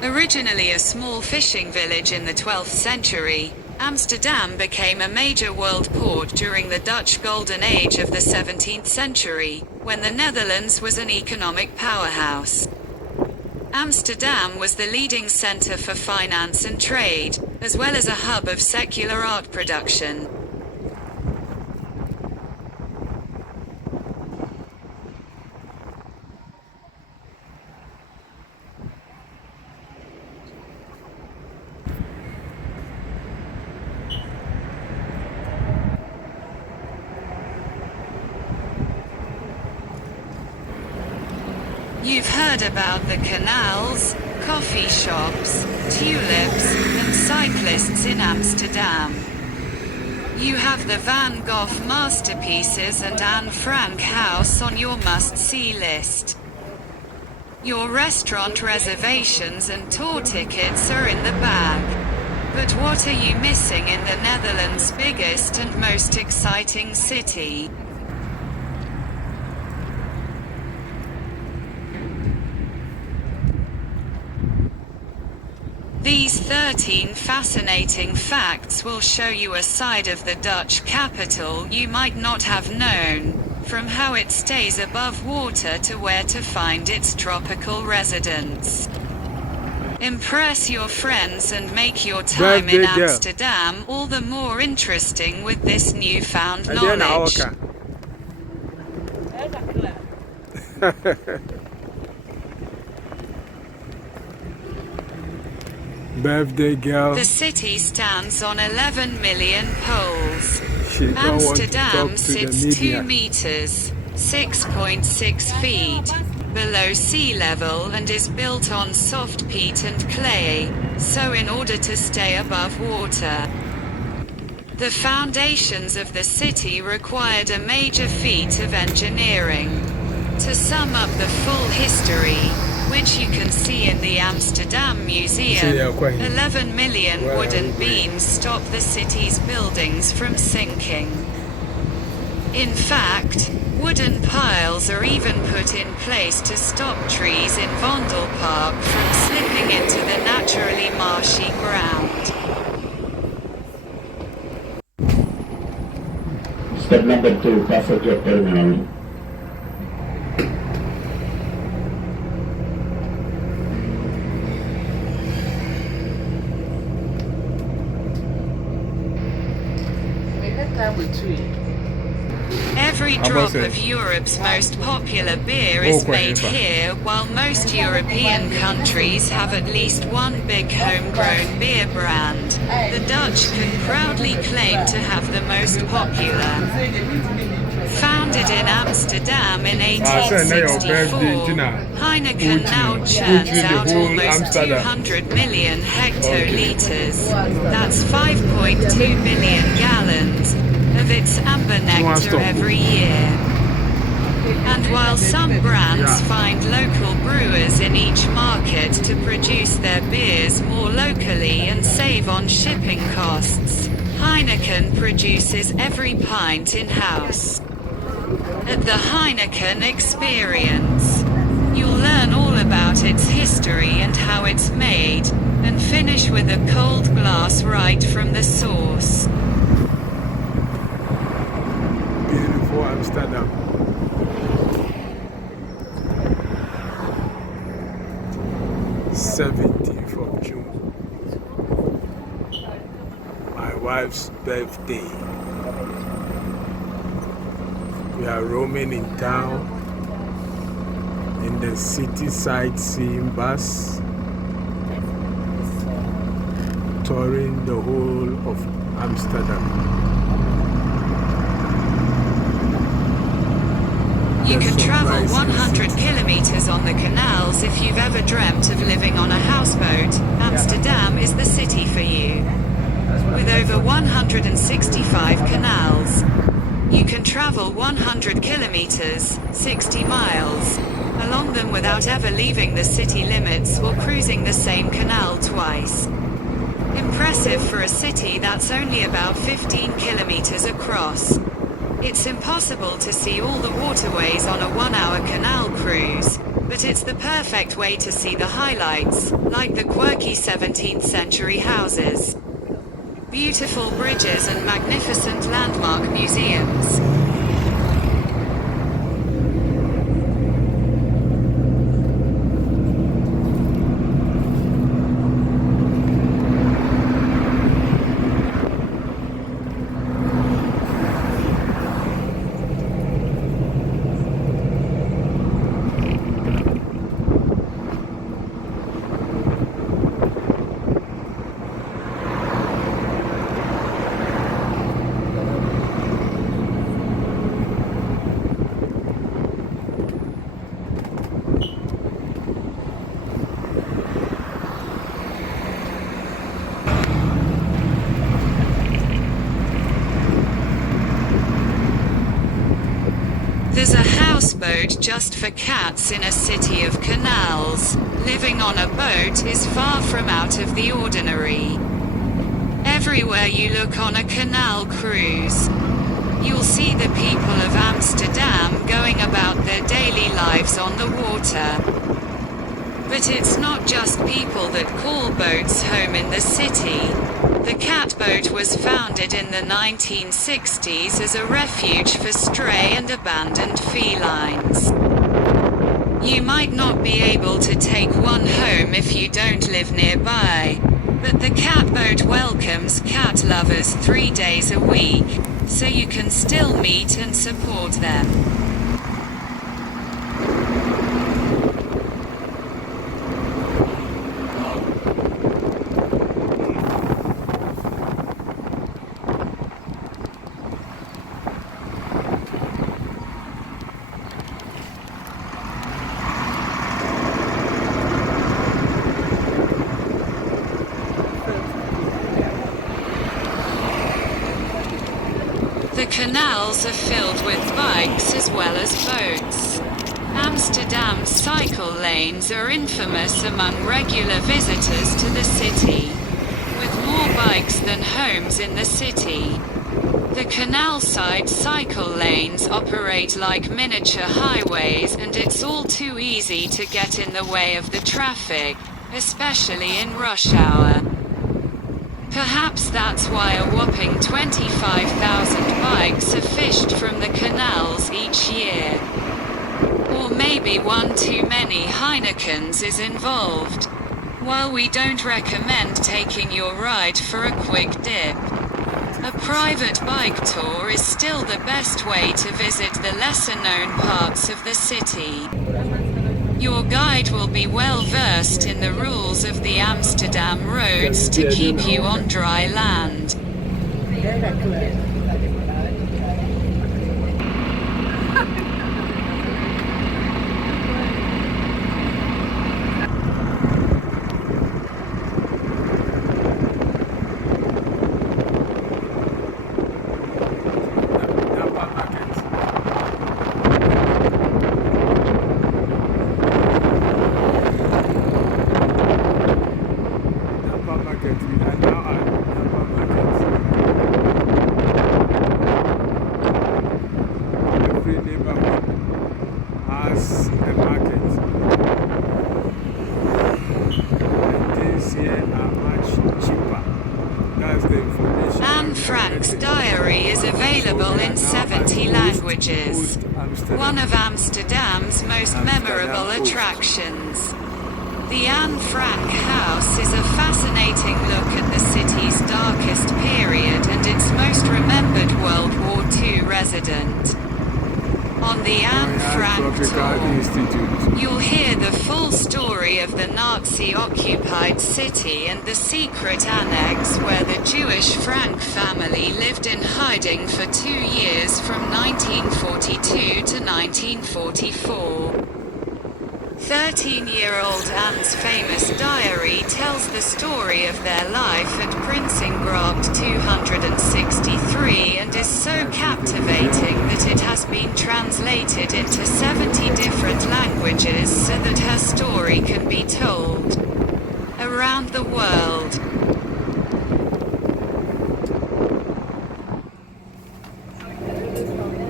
Originally a small fishing village in the 12th century, Amsterdam became a major world port during the Dutch Golden Age of the 17th century, when the Netherlands was an economic powerhouse. Amsterdam was the leading center for finance and trade, as well as a hub of secular art production. You've heard about the canals, coffee shops, tulips, and cyclists in Amsterdam. You have the Van Gogh masterpieces and Anne Frank house on your must-see list. Your restaurant reservations and tour tickets are in the bag. But what are you missing in the Netherlands' biggest and most exciting city? These 13 fascinating facts will show you a side of the Dutch capital you might not have known, from how it stays above water to where to find its tropical residents. Impress your friends and make your time in Amsterdam all the more interesting with this newfound knowledge. Birthday girl. The city stands on 11 million poles. Amsterdam sits 2 meters, 6.6 feet, below sea level and is built on soft peat and clay, so in order to stay above water. The foundations of the city required a major feat of engineering. To sum up the full history, which you can see in the Amsterdam Museum, 11 million wooden beams stop the city's buildings from sinking. In fact, wooden piles are even put in place to stop trees in Vondel Park from slipping into the naturally marshy ground. Step number 2, passenger terminal. Every drop of Europe's most popular beer is made here, while most European countries have at least one big homegrown beer brand. The Dutch can proudly claim to have the most popular. Founded in Amsterdam in 1864, Heineken now churns out almost 200 million hectoliters, that's 5.2 million gallons, of its amber nectar every year. And while some brands find local brewers in each market to produce their beers more locally and save on shipping costs, Heineken produces every pint in-house. At the Heineken Experience, you'll learn all about its history and how it's made, and finish with a cold glass right from the source. Beautiful Amsterdam. '17th of June. My wife's birthday. We are roaming in town in the city sightseeing bus, touring the whole of Amsterdam. You can travel 100 kilometers on the canals if you've ever dreamt of living on a houseboat. Amsterdam is the city for you. With over 165 canals, you can travel 100 kilometers, 60 miles, along them without ever leaving the city limits or cruising the same canal twice. Impressive for a city that's only about 15 kilometers across. It's impossible to see all the waterways on a 1-hour canal cruise, but it's the perfect way to see the highlights, like the quirky 17th century houses, beautiful bridges and magnificent landmark museums. There's a houseboat just for cats in a city of canals. Living on a boat is far from out of the ordinary. Everywhere you look on a canal cruise, you'll see the people of Amsterdam going about their daily lives on the water. But it's not just people that call boats home in the city. The catboat was founded in the 1960s as a refuge for stray and abandoned felines. You might not be able to take one home if you don't live nearby, but the catboat welcomes cat lovers 3 days a week, so you can still meet and support them. The canals are filled with bikes as well as boats. Amsterdam's cycle lanes are infamous among regular visitors to the city, with more bikes than homes in the city. The canal-side cycle lanes operate like miniature highways, and it's all too easy to get in the way of the traffic, especially in rush hour. Perhaps that's why a whopping 25,000 bikes are fished from the canals each year. Or maybe one too many Heinekens is involved. While we don't recommend taking your ride for a quick dip, a private bike tour is still the best way to visit the lesser-known parts of the city. Your guide will be well versed in the rules of the Amsterdam roads to keep you on dry land. Anne Frank's diary is available in 70 languages. One of Amsterdam's most memorable attractions. The Anne Frank house is a fascinating look at the city's darkest period and its most remembered World War II resident. On the Anne Frank tour, you'll hear the full story of the Nazi-occupied city and the secret annex where the Jewish Frank family lived in hiding for 2 years from 1942 to 1944. 13-year-old Anne's famous diary tells the story of their life at Prinsengracht 263 and is so captivating that it has been translated into 70 different languages so that her story can be told around the world.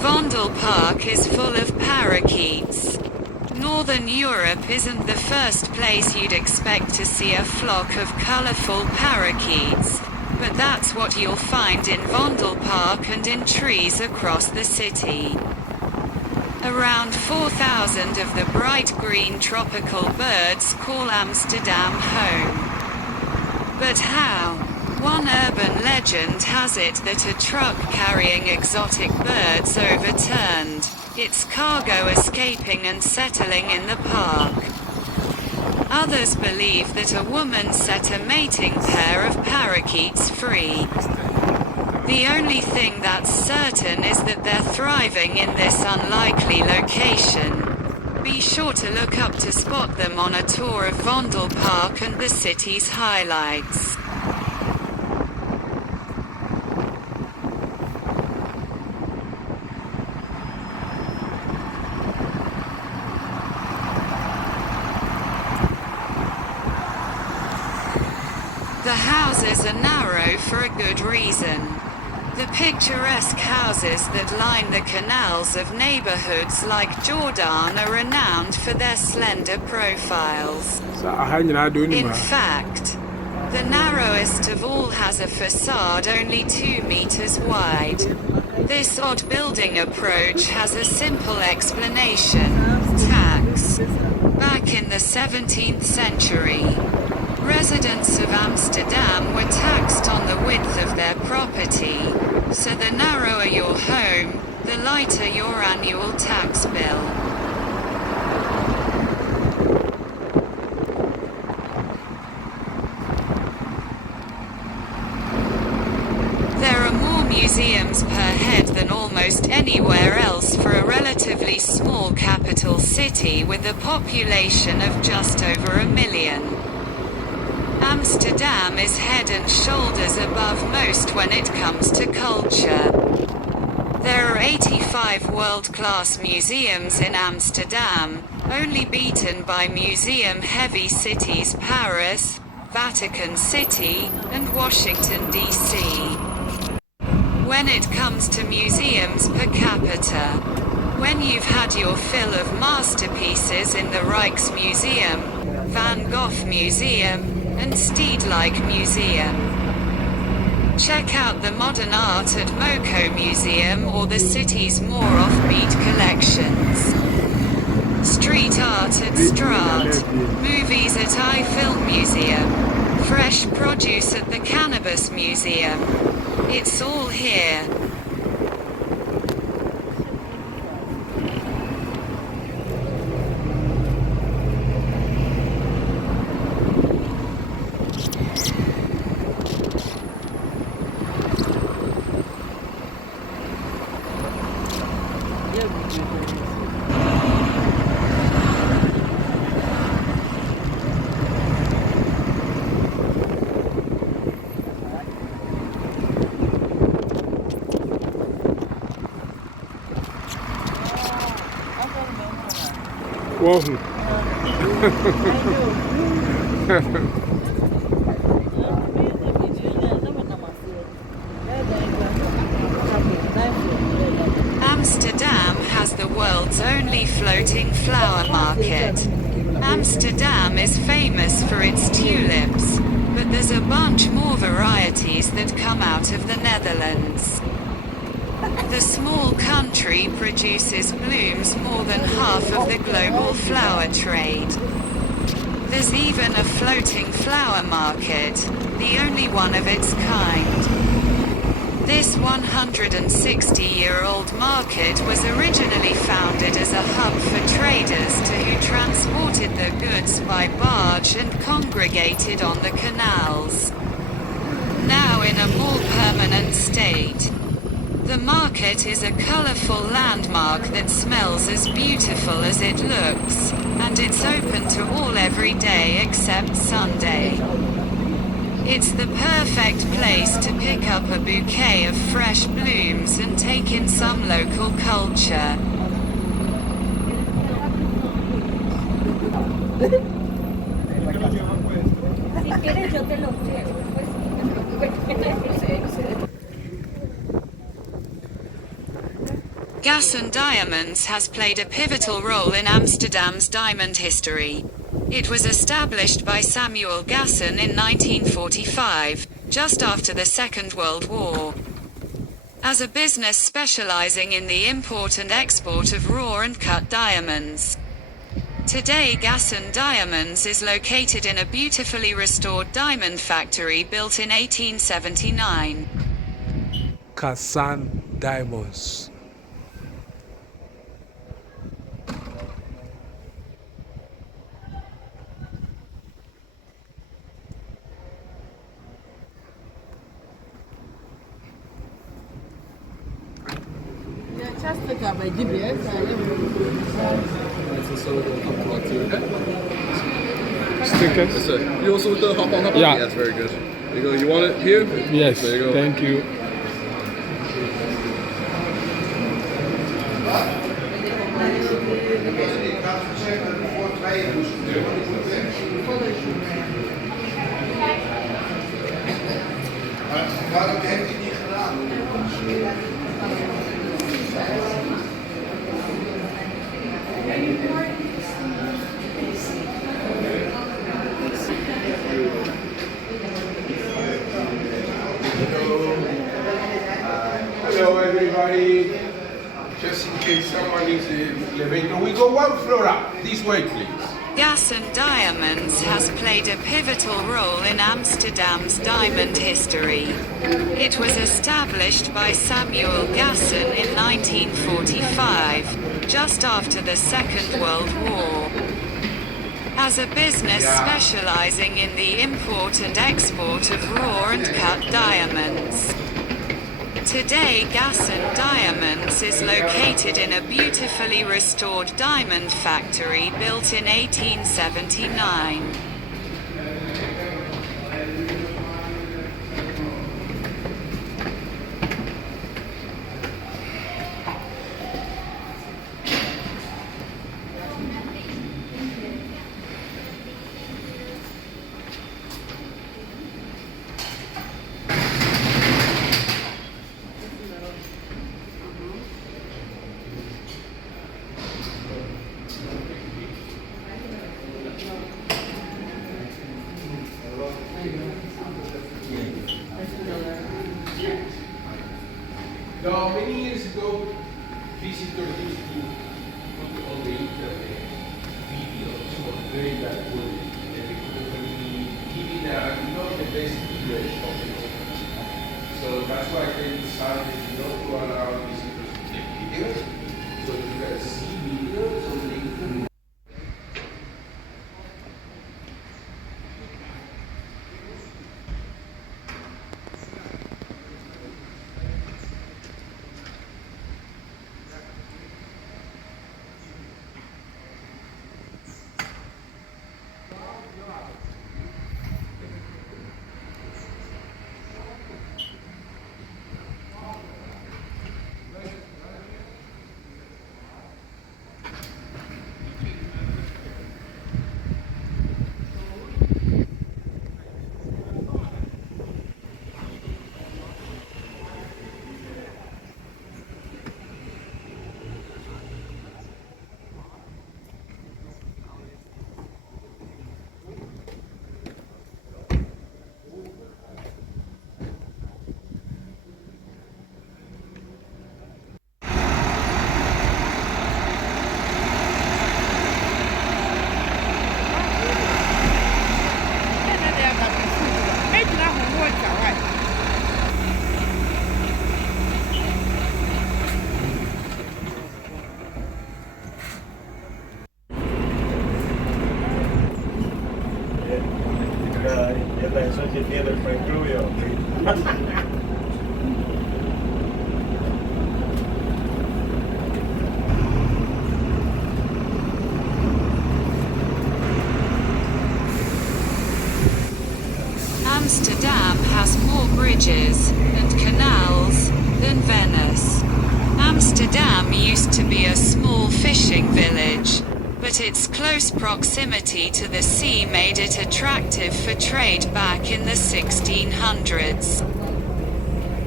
Vondel Park is full of parakeets. Northern Europe isn't the first place you'd expect to see a flock of colorful parakeets, but that's what you'll find in Vondel Park and in trees across the city. Around 4,000 of the bright green tropical birds call Amsterdam home. But how? One urban legend has it that a truck carrying exotic birds overturned its cargo, escaping and settling in the park. Others believe that a woman set a mating pair of parakeets free. The only thing that's certain is that they're thriving in this unlikely location. Be sure to look up to spot them on a tour of Vondel Park and the city's highlights. The houses are narrow for a good reason. The picturesque houses that line the canals of neighborhoods like Jordan are renowned for their slender profiles. In fact, the narrowest of all has a facade only 2 meters wide. This odd building approach has a simple explanation: tax. Back in the 17th century, residents of Amsterdam were taxed on the width of their property, so the narrower your home, the lighter your annual tax bill. There are more museums per head than almost anywhere else for a relatively small capital city with a population of just over 1 million. Amsterdam is head and shoulders above most when it comes to culture. There are 85 world-class museums in Amsterdam, only beaten by museum-heavy cities Paris, Vatican City, and Washington, D.C. When it comes to museums per capita, when you've had your fill of masterpieces in the Rijksmuseum, Van Gogh Museum, and Stedelijk Museum, check out the modern art at Moco Museum or the city's more offbeat collections. Street art at Straat, movies at I Film Museum, fresh produce at the Cannabis Museum. It's all here. Whoa. Amsterdam has the world's only floating flower market. Amsterdam is famous for its tulips, but there's a bunch more varieties that come out of the Netherlands. The small country produces blooms more than half of the global flower trade. There's even a floating flower market, the only one of its kind. This 160-year-old market was originally founded as a hub for traders who transported their goods by barge and congregated on the canals. Now in a more permanent state, the market is a colorful landmark that smells as beautiful as it looks, and it's open to all every day except Sunday. It's the perfect place to pick up a bouquet of fresh blooms and take in some local culture. Si quieres yo te lo llevo. Gasson Diamonds has played a pivotal role in Amsterdam's diamond history. It was established by Samuel Gasson in 1945, just after the Second World War. As a business specializing in the import and export of raw and cut diamonds. Today Gasson Diamonds is located in a beautifully restored diamond factory built in 1879. Gasson Diamonds. Just take out my GPS. Stickers? Yes, sir. You also with the hop on, hop on? Yeah. That's very good. There you go. You want it here? Yes, There you go. thank you. Waarom heeft hij niet gedaan? Hello everybody. Just in case someone needs the elevator, we go one floor up. This way, please. Gasson Diamonds has played a pivotal role in Amsterdam's diamond history. It was established by Samuel Gasson in 1945, just after the Second World War. As a business specializing in the import and export of raw and cut diamonds. Today Gasson Diamonds is located in a beautifully restored diamond factory built in 1879. Now, many years ago, visitors used to put on the internet videos of very bad quality, and they could only giving not the best image of the company. So that's why they decided not to allow visitors to take videos. So you can see videos on the internet. Ya penso che tiene per incluyo. Amsterdam has more bridges and canals than Venice. Amsterdam used to be a small fishing village, but its close proximity to the sea made it attractive for trade back in the 1600s.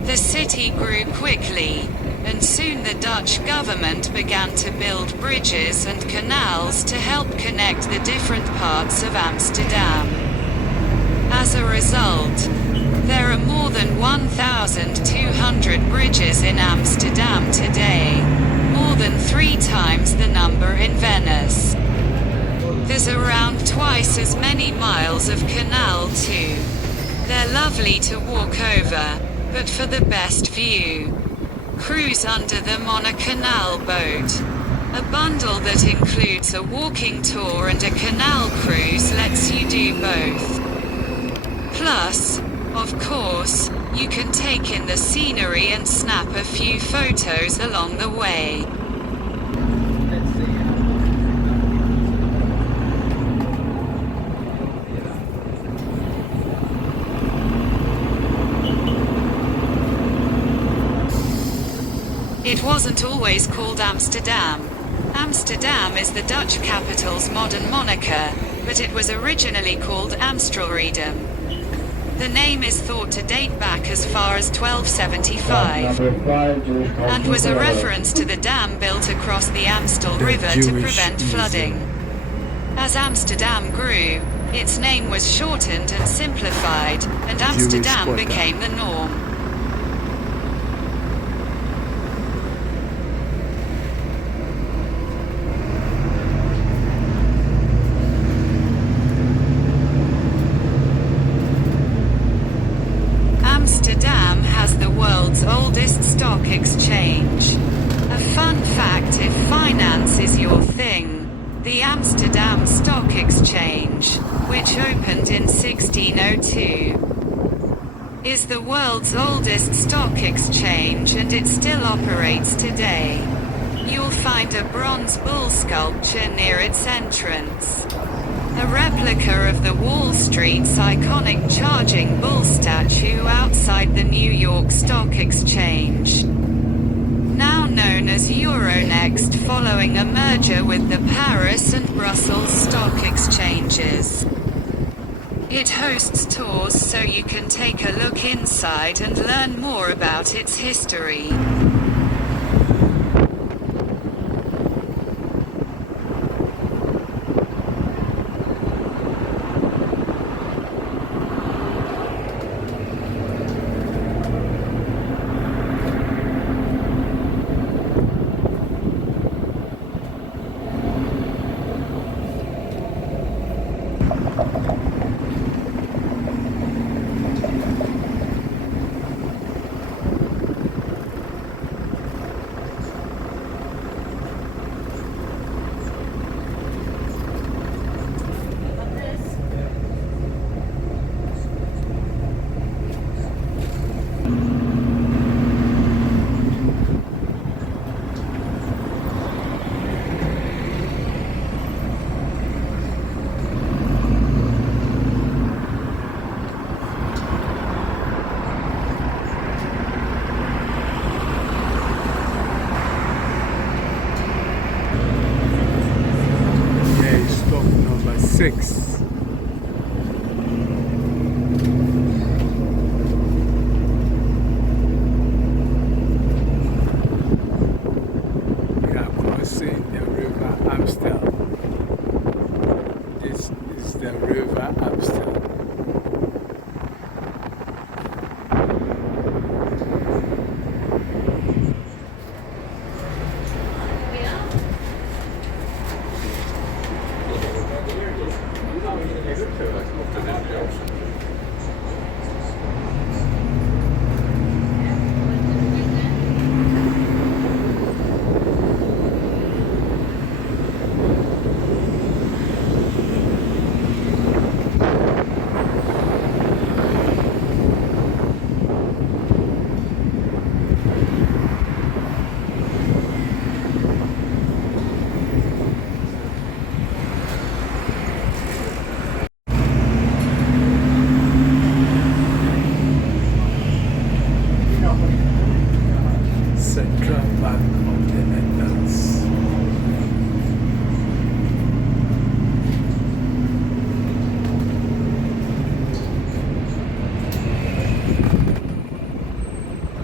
The city grew quickly, and soon the Dutch government began to build bridges and canals to help connect the different parts of Amsterdam. As a result, there are more than 1,200 bridges in Amsterdam today, more than 3 times the number in Venice. There's around twice as many miles of canal too. They're lovely to walk over, but for the best view, cruise under them on a canal boat. A bundle that includes a walking tour and a canal cruise lets you do both. Plus, of course, you can take in the scenery and snap a few photos along the way. It wasn't always called Amsterdam. Amsterdam is the Dutch capital's modern moniker, but it was originally called Amsterdam. The name is thought to date back as far as 1275, and was a reference to the dam built across the Amstel River to prevent flooding. As Amsterdam grew, its name was shortened and simplified, and Amsterdam became the norm. Amsterdam has the world's oldest stock exchange. A fun fact if finance is your thing, the Amsterdam Stock Exchange, which opened in 1602, is the world's oldest stock exchange and it still operates today. You'll find a bronze bull sculpture near its entrance. A replica of the Wall Street's iconic charging bull statue outside the New York Stock Exchange. Now known as Euronext following a merger with the Paris and Brussels stock exchanges. It hosts tours so you can take a look inside and learn more about its history. Number 6. We are crossing the river Amstel. This is the river Amstel. Central Bank of the Netherlands.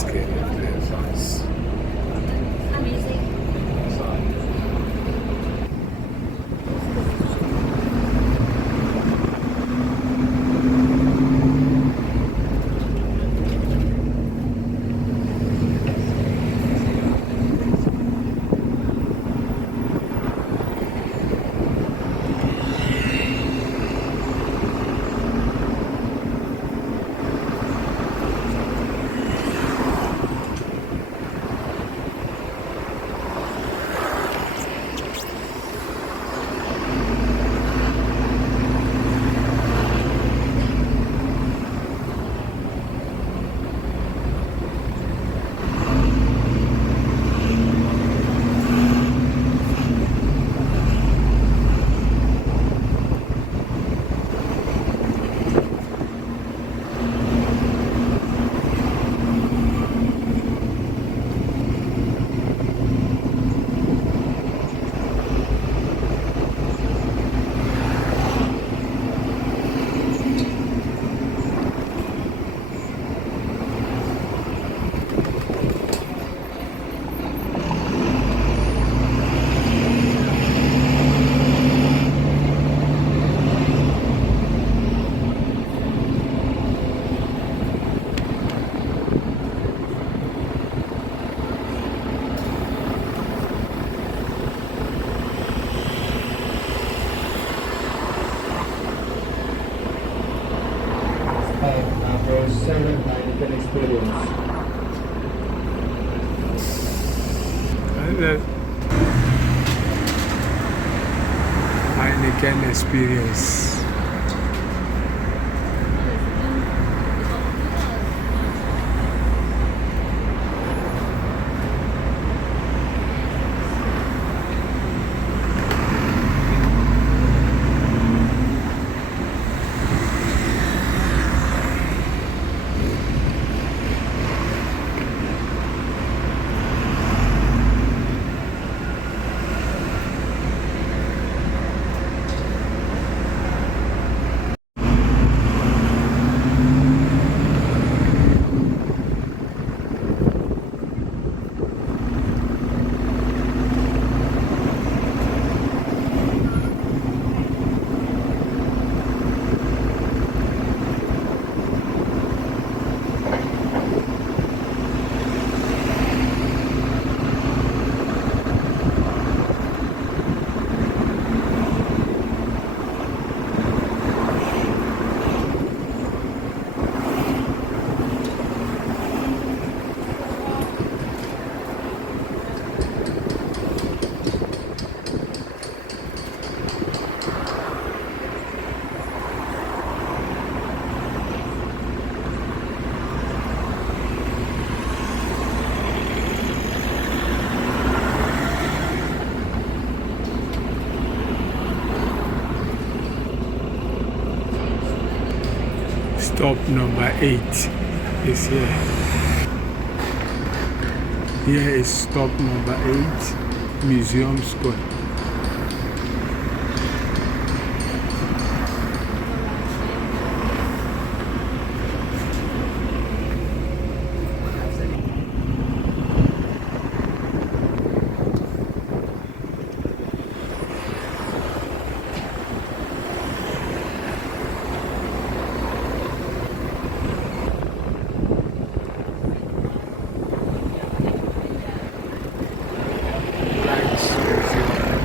scale of reference. Number 7, Heineken Experience. Heineken Experience. Stop number 8 is here. Here is stop number 8, Museum Square. Lights,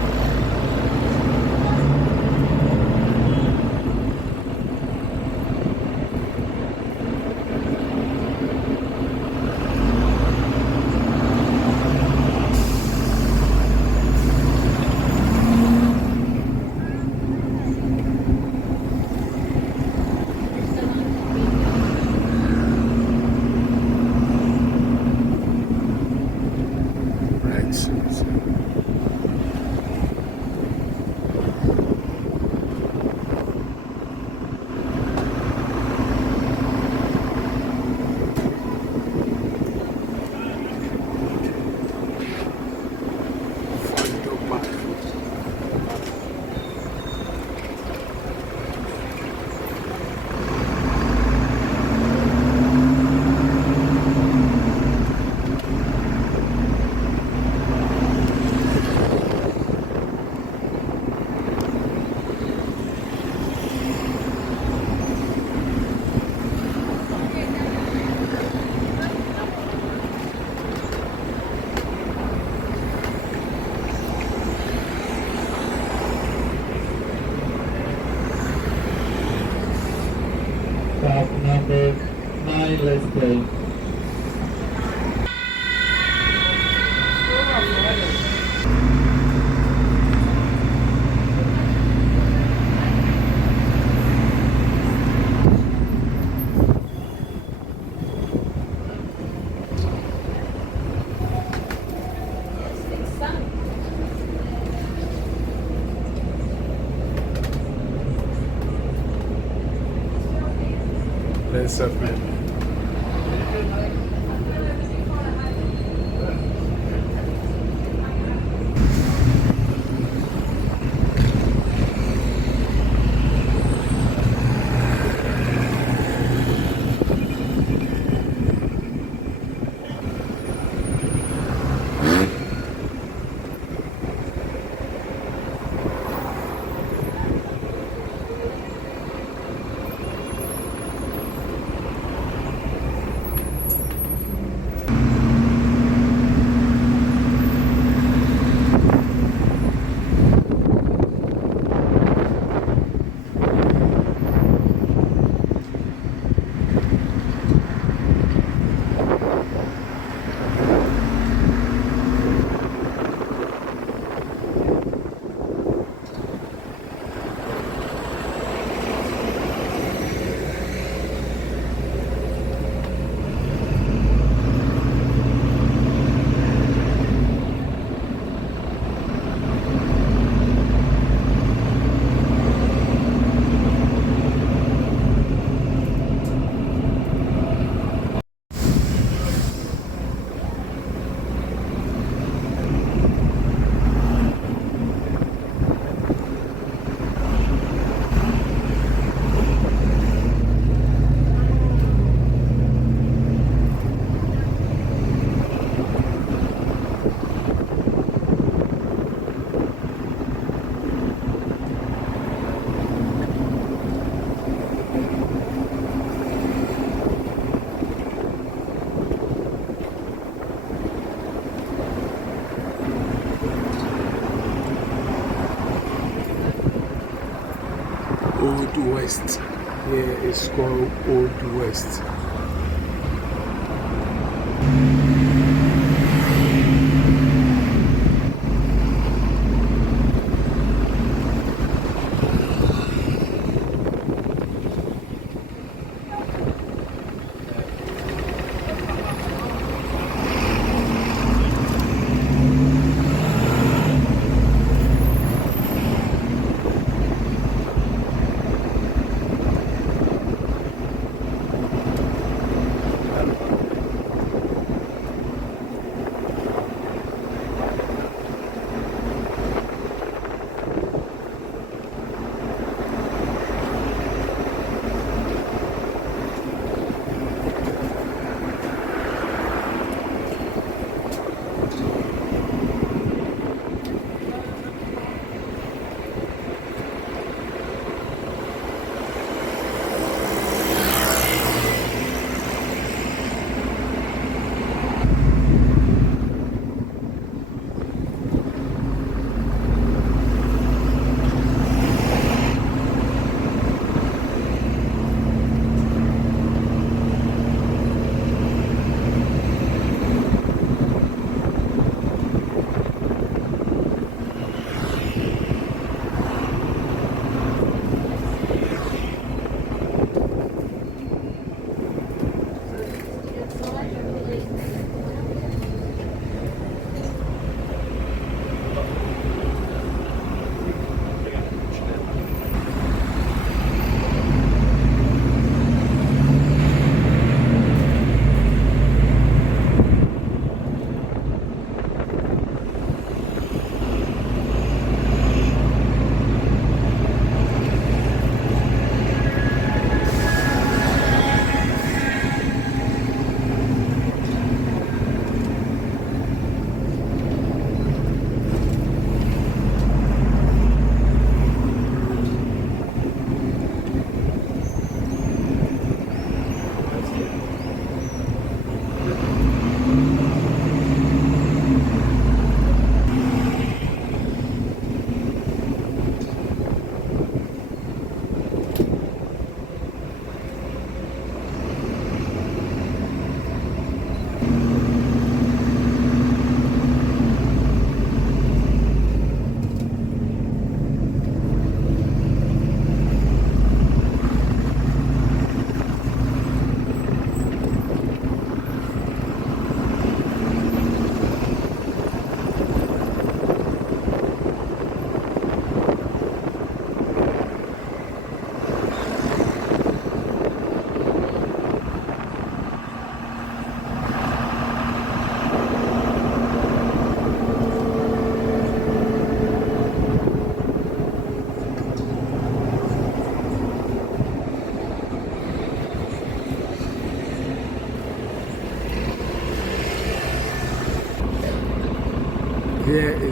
expensive. Old West. Here is called Old West.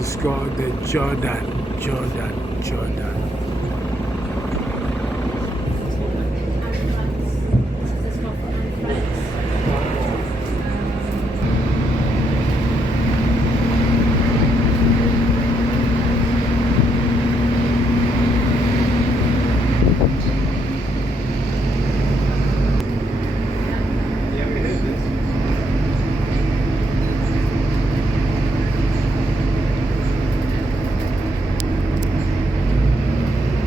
is called the Jordan.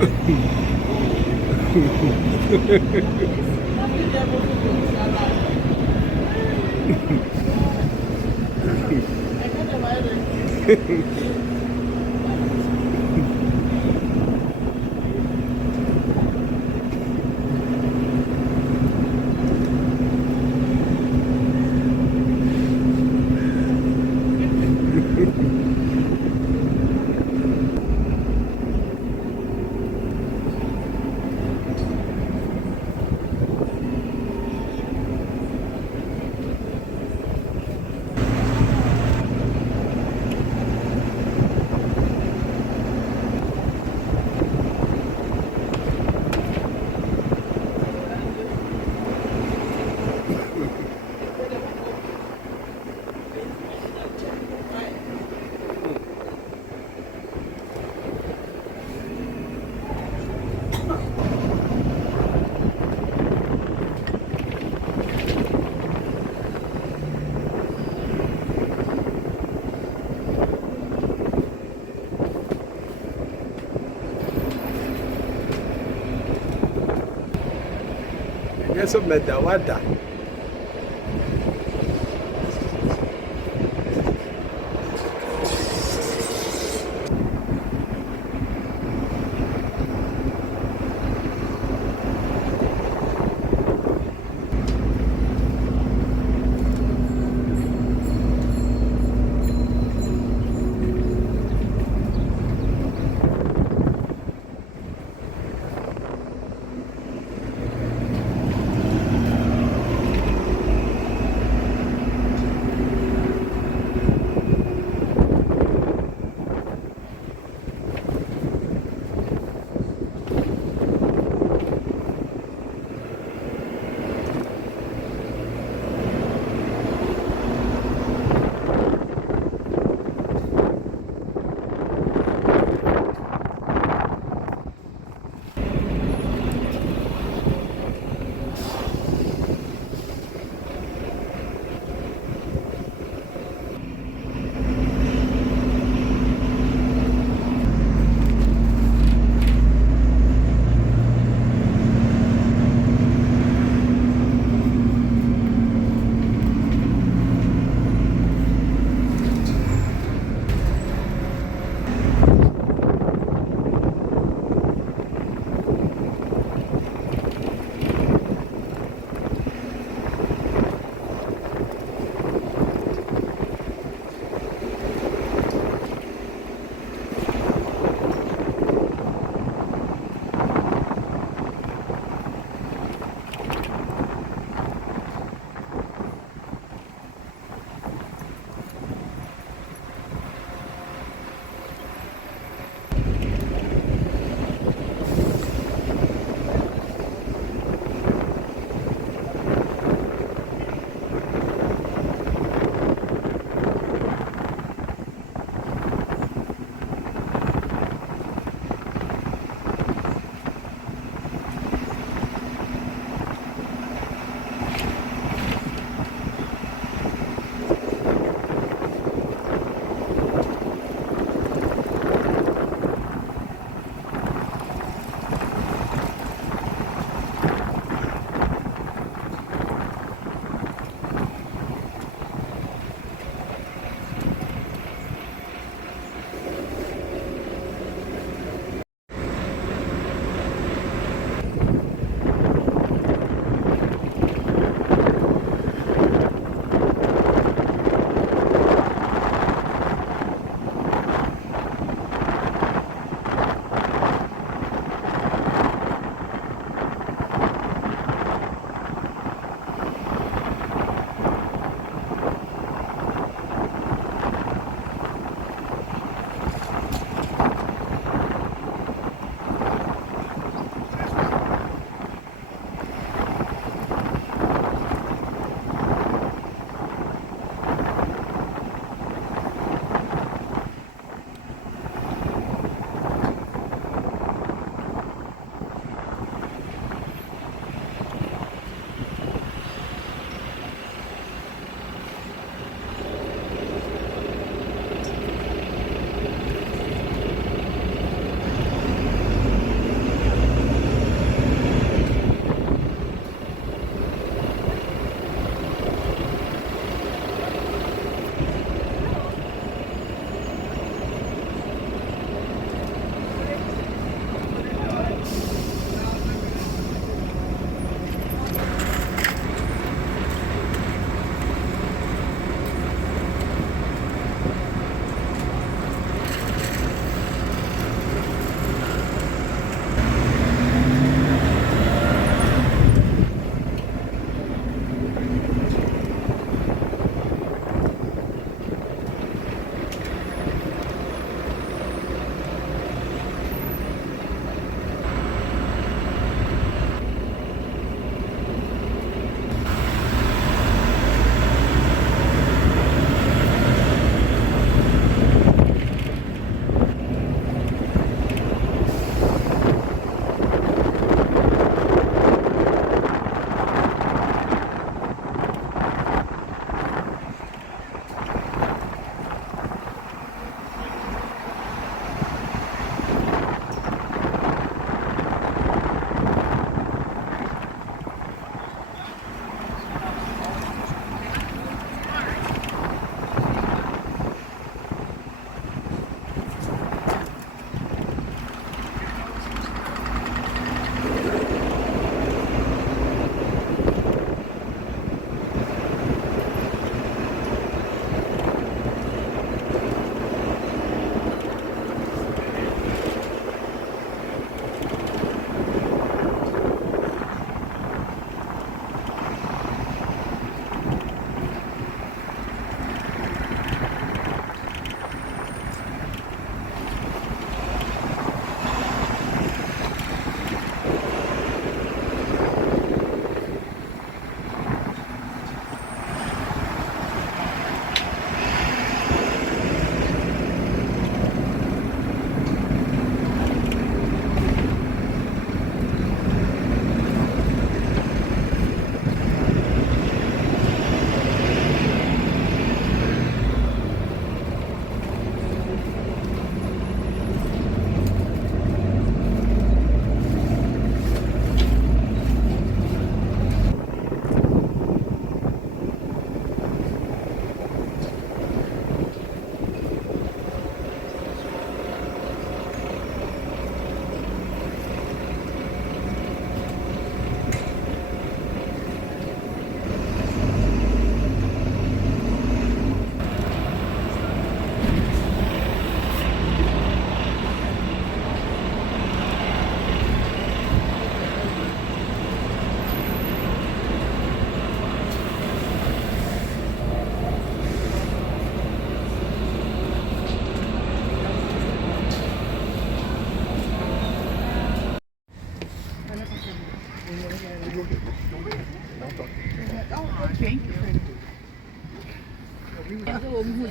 Yes, I'm at the water.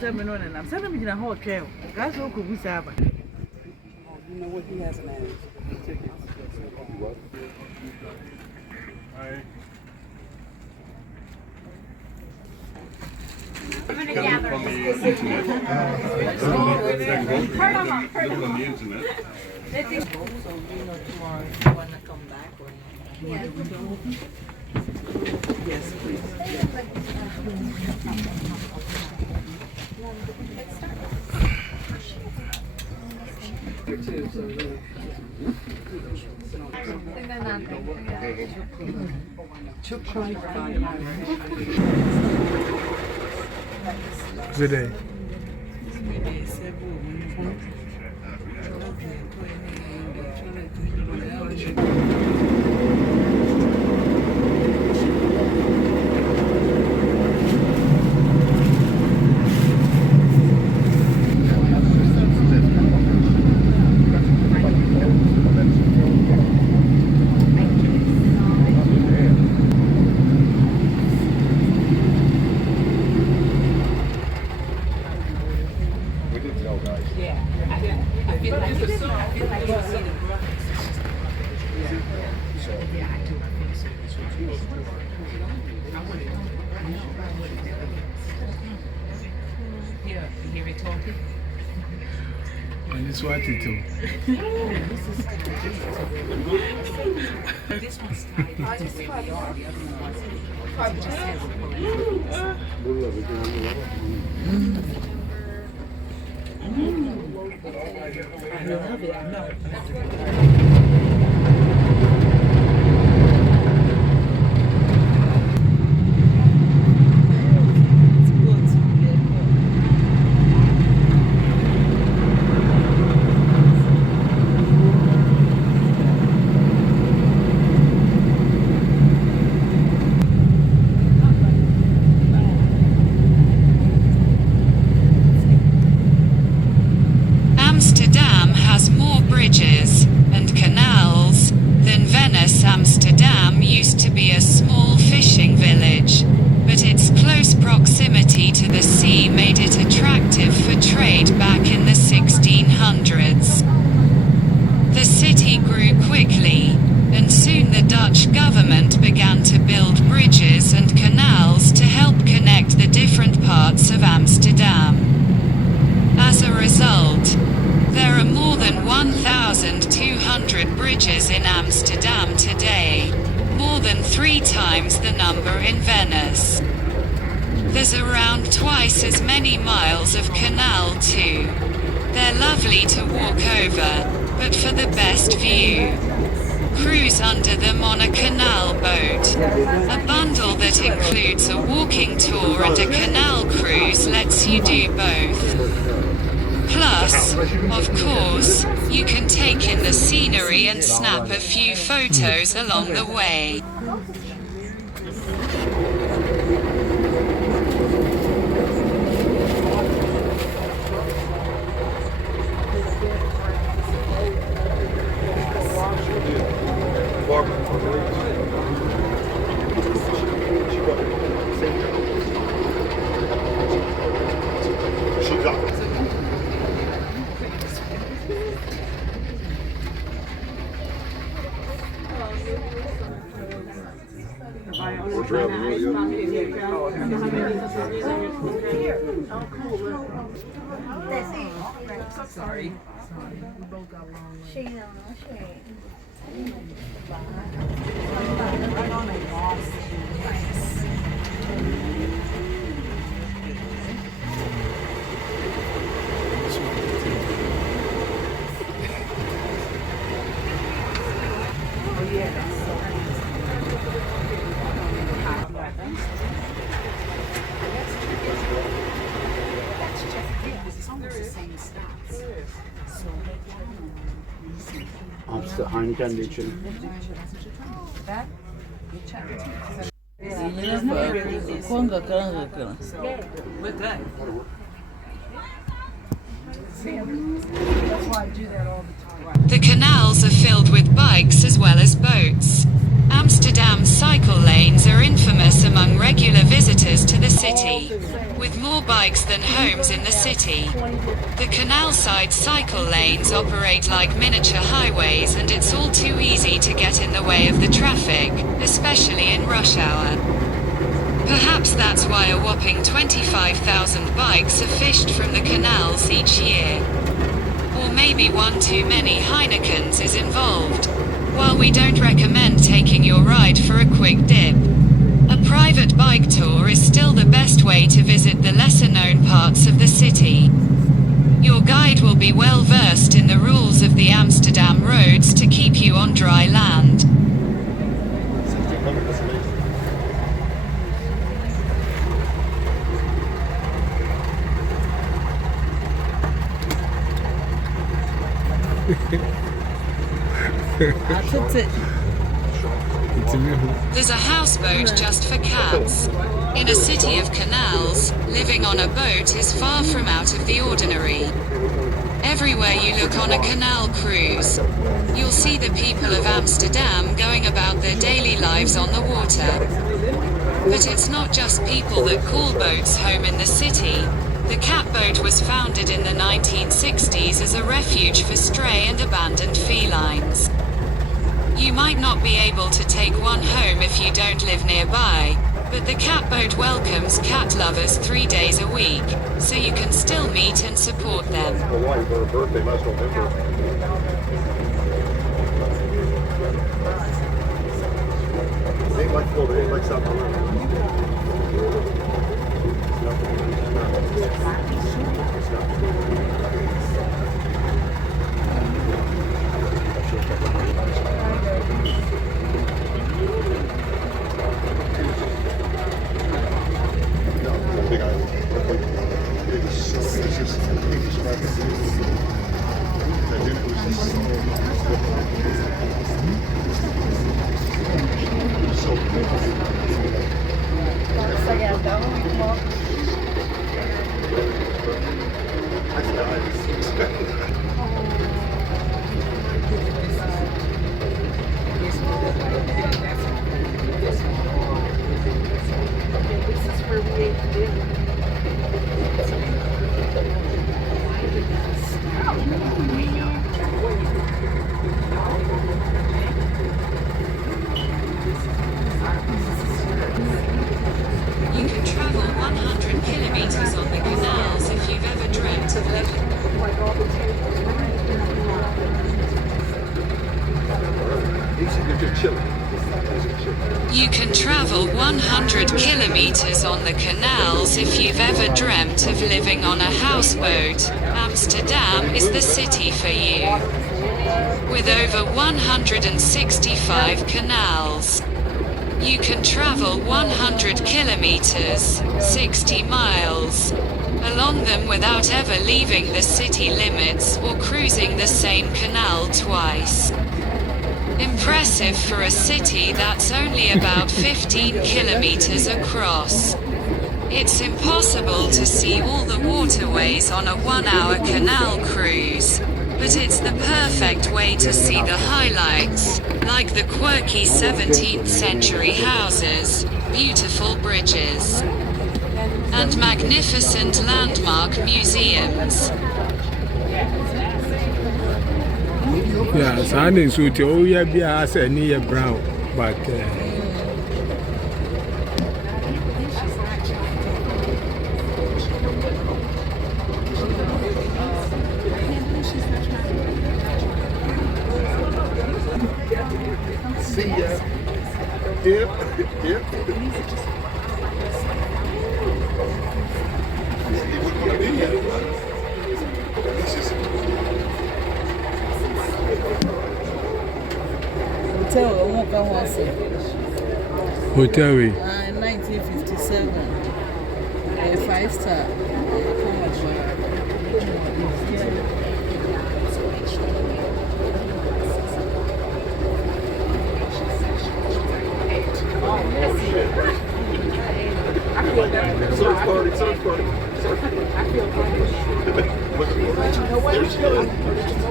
seminar and I'm sending me in a hotel. Guys, who could we serve? You know what he has an ass. I'm going to gather. Look on the internet. So, you know, tomorrow you want to come back or yes, please. Today. Hear it talking? And it's what it do. This one's tied to where we are, the other one I love it, I know. Amsterdam has more bridges and canals than Venice. Amsterdam used to be a small fishing village, but its close proximity to the sea made it attractive for trade back in the 1600s. The city grew quickly, and soon the Dutch government began to build bridges and canals to help connect the different parts of Amsterdam. As a result, there are more than 1,200 bridges in Amsterdam today, more than 3 times the number in Venice. There's around twice as many miles of canal too. They're lovely to walk over, but for the best view, cruise under them on a canal boat. A bundle that includes a walking tour and a canal cruise lets you do both. Plus, of course, you can take in the scenery and snap a few photos along the way. Sorry. She don't know, she ain't. Aynı kendi için. The canals are filled with bikes as well as boats. Amsterdam's cycle lanes are infamous among regular visitors to the city. With more bikes than homes in the city, the canal-side cycle lanes operate like miniature highways, and it's all too easy to get in the way of the traffic, especially in rush hour. Perhaps that's why a whopping 25,000 bikes are fished from the canals each year. Or maybe one too many Heinekens is involved. While we don't recommend taking your ride for a quick dip, a private bike tour is still the best way to visit the lesser-known parts of the city. Your guide will be well versed in the rules of the Amsterdam roads to keep you on dry land. There's a houseboat just for cats. In a city of canals, living on a boat is far from out of the ordinary. Everywhere you look on a canal cruise, you'll see the people of Amsterdam going about their daily lives on the water. But it's not just people that call boats home in the city. The catboat was founded in the 1960s as a refuge for stray and abandoned felines. You might not be able to take one home if you don't live nearby, but the catboat welcomes cat lovers 3 days a week, so you can still meet and support them. You can travel 100 kilometers on the canals if you've ever dreamt of living. You can travel 100 kilometers on the canals if you've ever dreamt of living on a houseboat. Amsterdam is the city for you. With over 165 canals, you can travel 100 kilometers, 60 miles, along them without ever leaving the city limits or cruising the same canal twice. Impressive for a city that's only about 15 kilometers across. It's impossible to see all the waterways on a 1-hour canal cruise, but it's the perfect way to see the highlights, like the quirky 17th century houses, beautiful bridges, and magnificent landmark museums. Yeah, Sunday so oh yeah, be as any brown, but See ya. Dip, dip. Hotel, I won't go on. hotel we. 1957. A 5-star. How much? Surf party, surf party. Surf party. I feel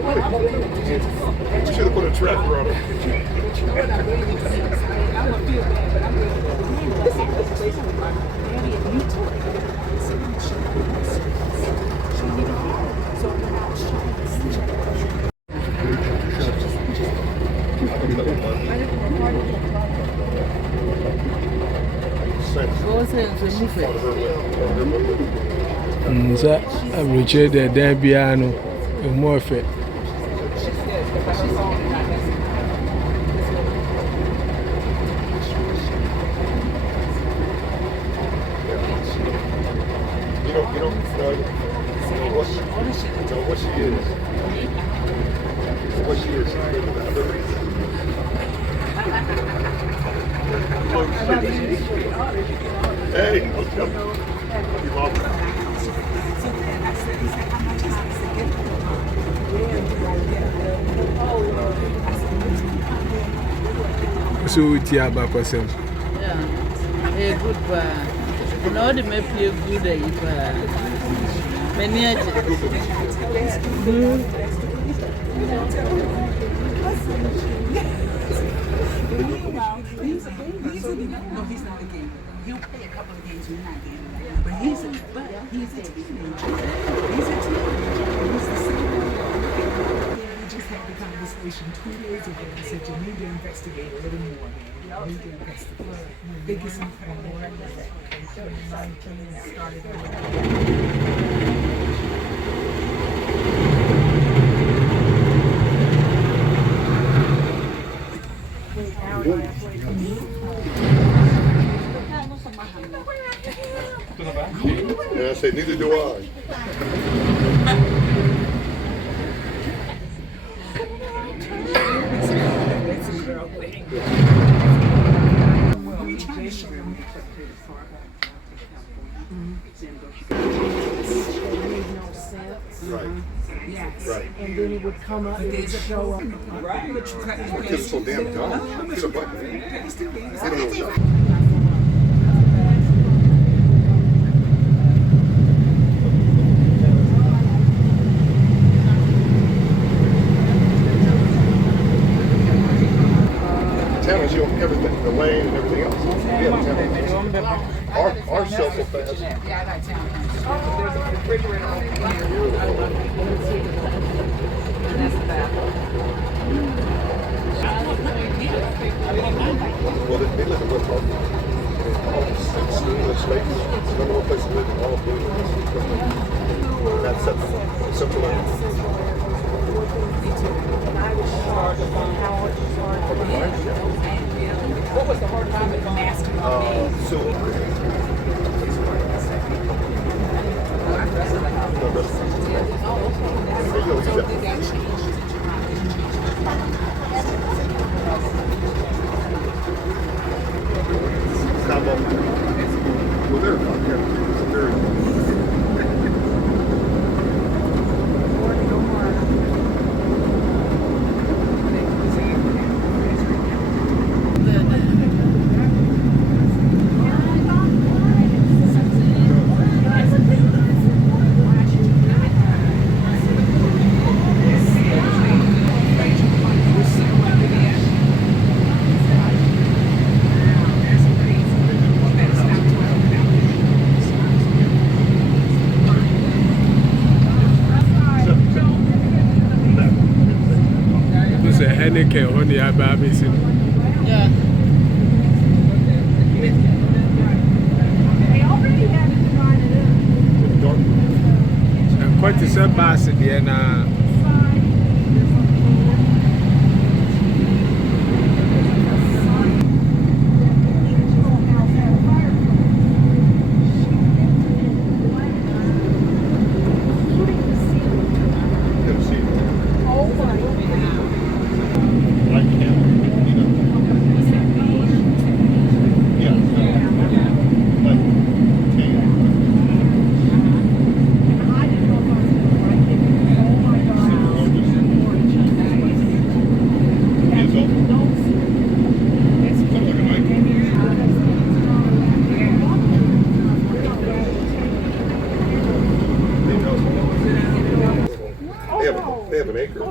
We should have put a tracker on it. So I'm Richard, the Debiano, and Morphet. You know what she is. What she is. Hey, you love her. So, Tiaba Question. Yeah, a good bar. No, the may play good day. Many No, he's not a gamer. He'll play a couple of games when you're not gaming. But he's a teenager. He's a teenager. He's the same way. We just had the conversation 2 days ago. I said, you need to investigate a little more, man. You need to investigate. Biggest information. Started And I said, neither do I. Right. Yes. Right. And then it would come up, it would show up. Right. But you cut My kid's so damn dumb. Hit a button. Hit a Talents, you know, everything, the lane and everything else. Yeah, talent. Our cells so fast. Yeah, I got talent. There's a refrigerator over here. And that's the bathroom. Well, they live in West Hartford. All school and space. Number one place to live in all of Blue. That's Central Line. What was the hard time with the master? So, the rest of the house. There you go, exactly. Combo. Well, they're not here. They're Henneke on the Ababis. Yeah. And quite a bass in the end.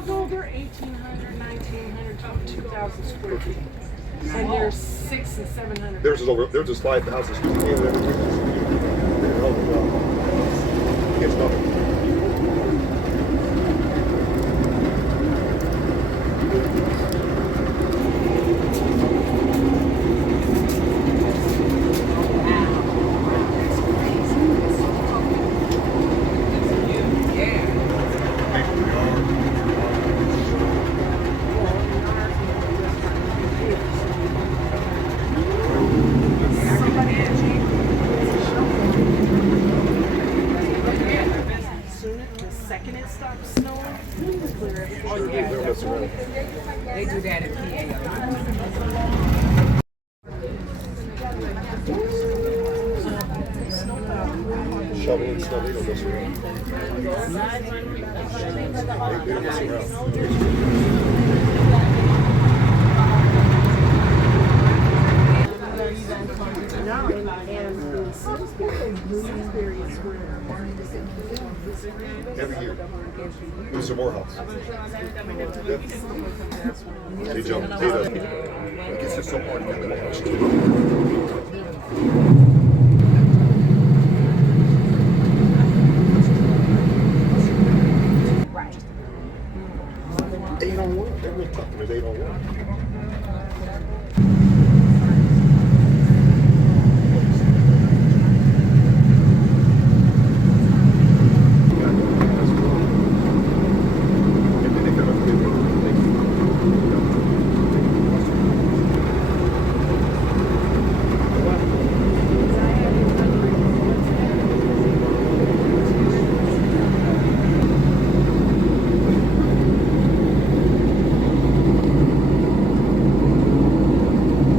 No, they're 1,800, 1,900, 2,000 square feet. And there's 600 and 700. Theirs is over. They're just like the houses. It's nothing. They do that in PA a lot. Shoveling snow, they don't mess around. They don't mess around. Every year. There's some more house. Yep. They jump. They does. It gets just so hard to get the house too. They don't work. They're real tough, but they don't work.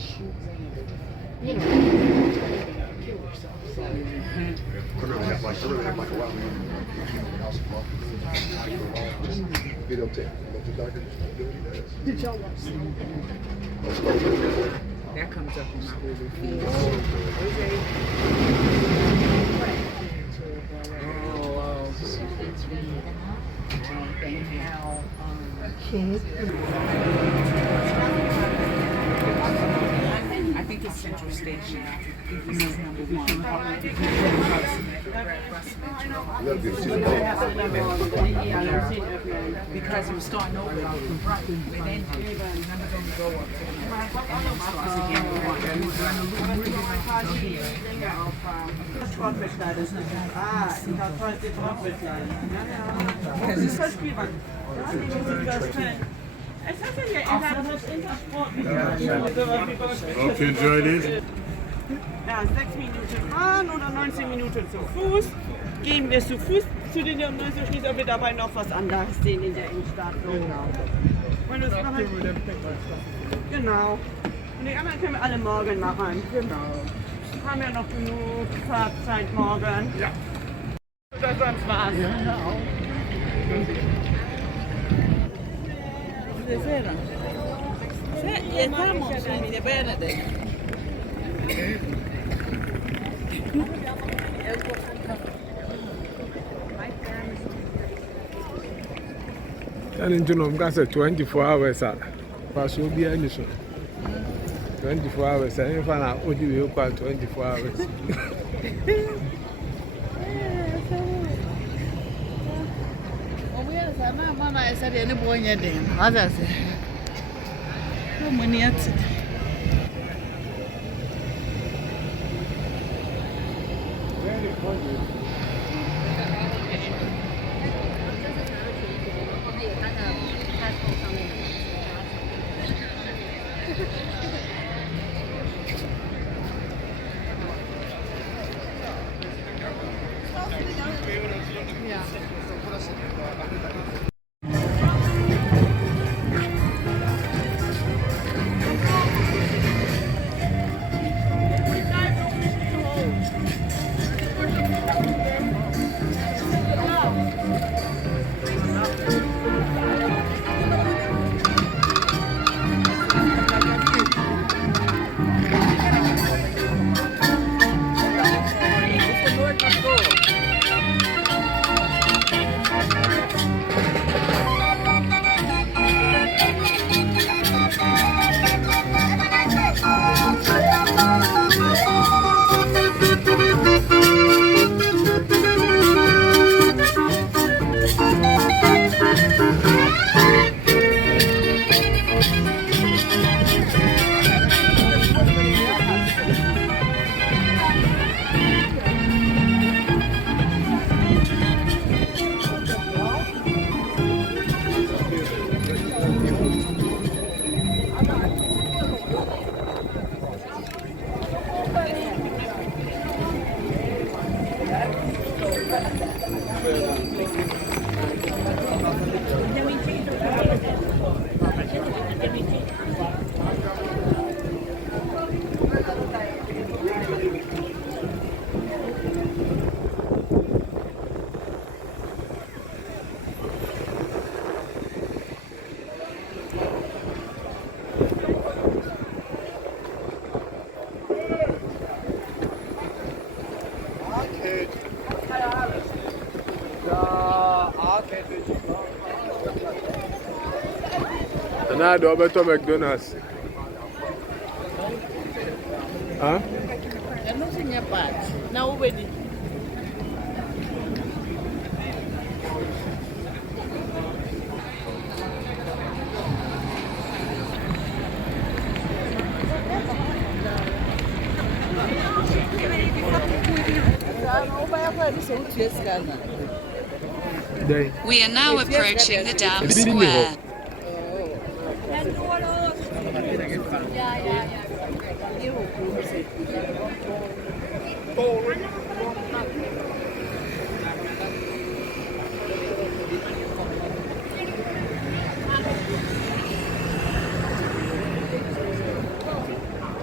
You know, kill yourself. So. I really have like a while. They don't take. Let the doctor do what he does. Did y'all watch that comes up in my movie feed. I think it's Central Station. This is number 1. Because it was starting over. It ended. Remember when we go up to the and then starts again with 1. Okay, enjoy this. Ja, 6 Minuten fahren oder 19 Minuten zu Fuß. Gehen wir zu Fuß zu den Diagnosen, schließen, ob wir dabei noch was anderes sehen in der Innenstadt. Und das machen, genau. Und die anderen können wir alle morgen machen. Genau. Wir haben ja noch genug Fahrzeit morgen. Ja. Oder sonst was. Ja, auch. And into no gas 24 hours. Pass will be any so. 24 hours. I ain't find out what you will 24 hours. I said, any boy, your damn. Others. How many yet? Now the Alberto McDonald's. Huh? I'm not in your part. Now, ready. We are now approaching the dam square.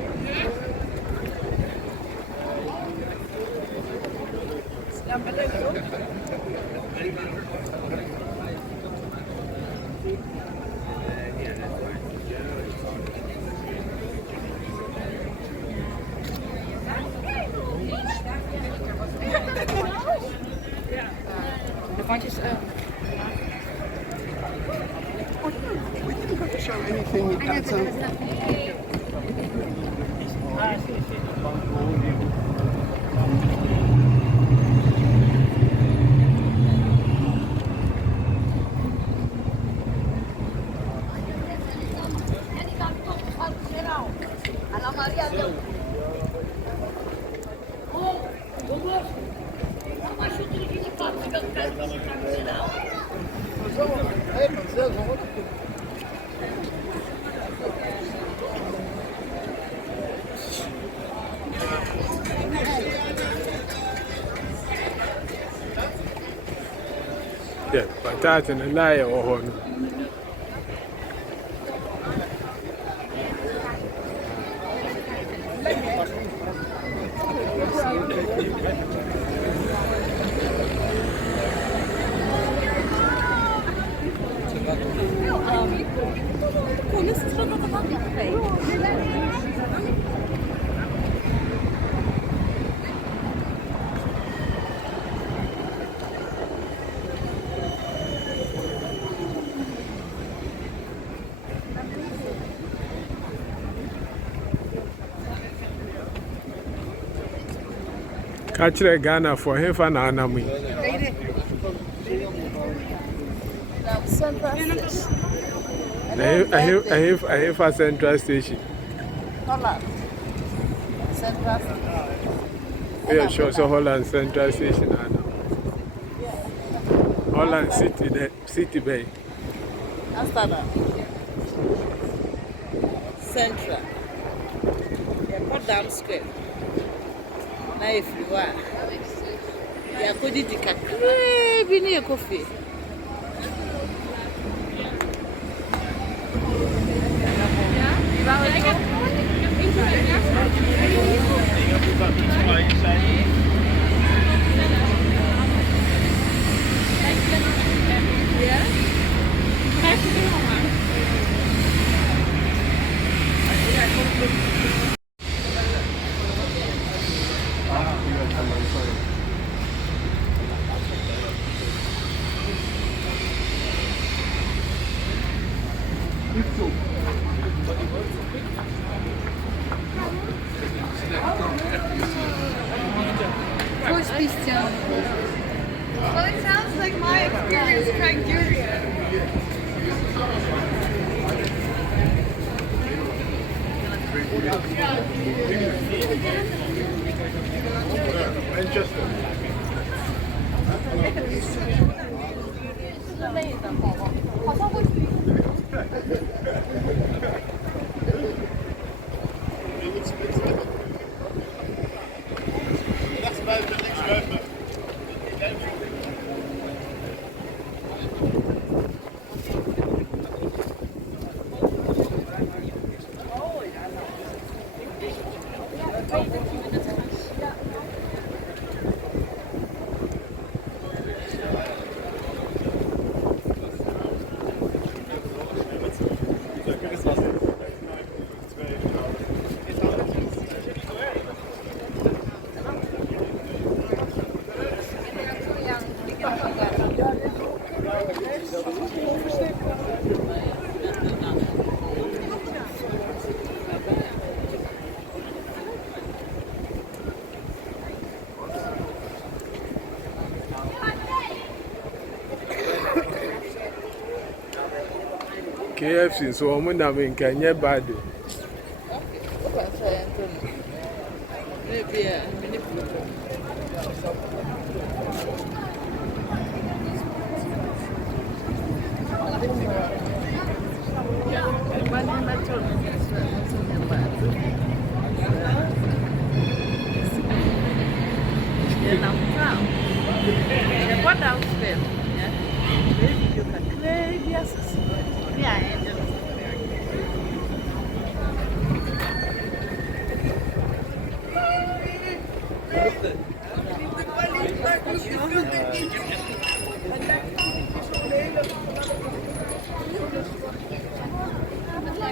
We didn't have to show anything with that. Yeah, but that's in a lie or honor. Catch the Ghana for him for Nanami. I have a central station. Central Station. Yeah, sure, so Holland Central Station. Holland City Bay. Amsterdam. Central. Yeah, put down square. Now if you are, yeah, could it take a crazy coffee? Well, it sounds like my experience trying durian. KFC, so I'm going to Kenya bad.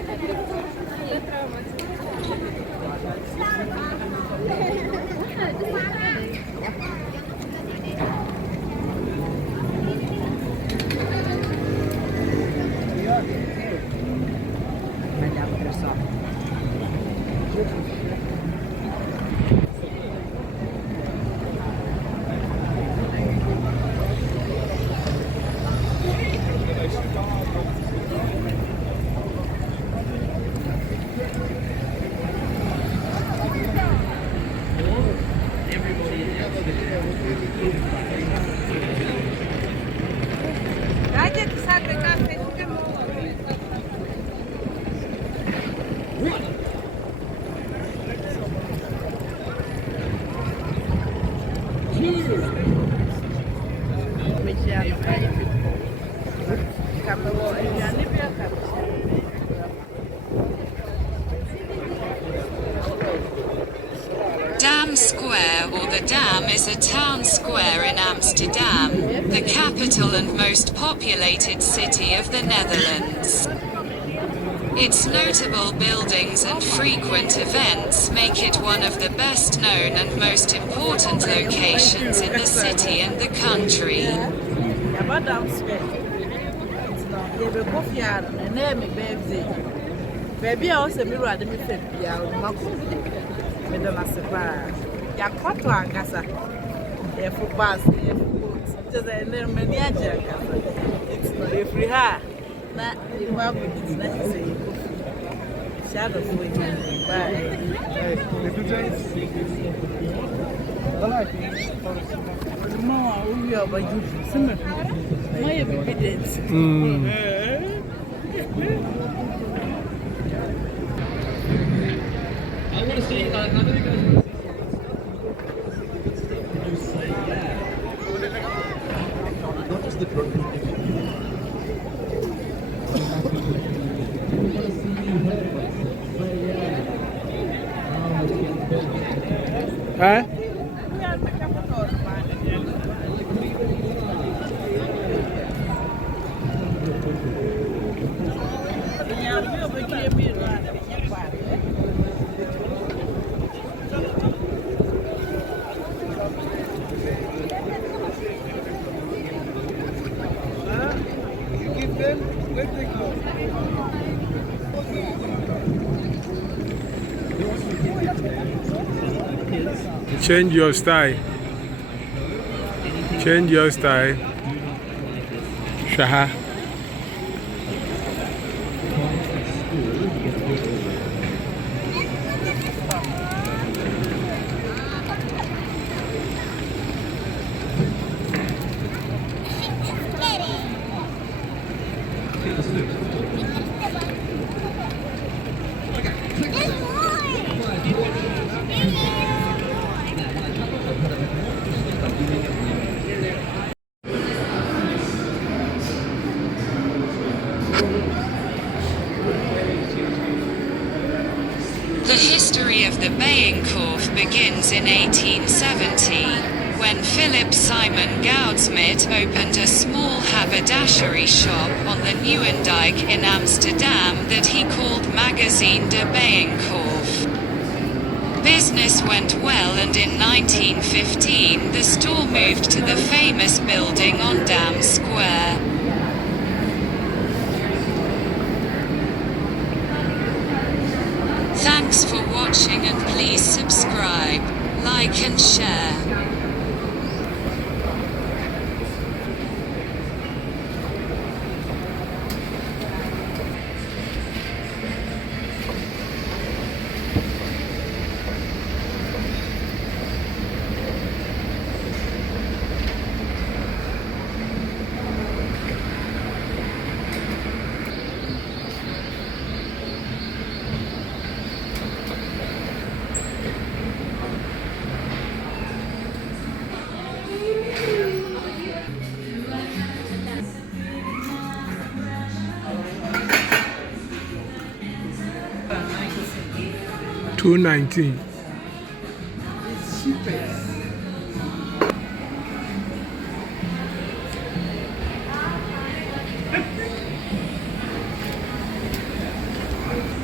Dam Square, or the Dam, is a town square in Amsterdam, the capital and most populated city of the Netherlands. Its notable buildings and frequent events make it one of the best known and most important locations in the city and the country. Baby, I also be rather me fit. Yeah, Yakoto Angasa. Yeah, for bus, yeah, for books. Just a little many it's not if we have. Not if I would say shadow for it. Tomorrow, we are by you. My evidence. I want to see, I know you guys want to see. You say yeah. Not just the broken Huh? Change your style. Change your style. Shaha. The history of the Bijenkorf begins in 1870, when Philip Simon Goudsmit opened a small haberdashery shop on the Nieuwendijk in Amsterdam that he called Magazine de Bijenkorf. Business went well, and in 1915 the store moved to the famous building on Dam Square. Thanks for watching, and please subscribe, like and share. $2.19. It's cheapest.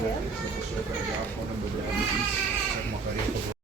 tot zover daar gewoon een bedrijf iets, zeg maar, geregeld wordt.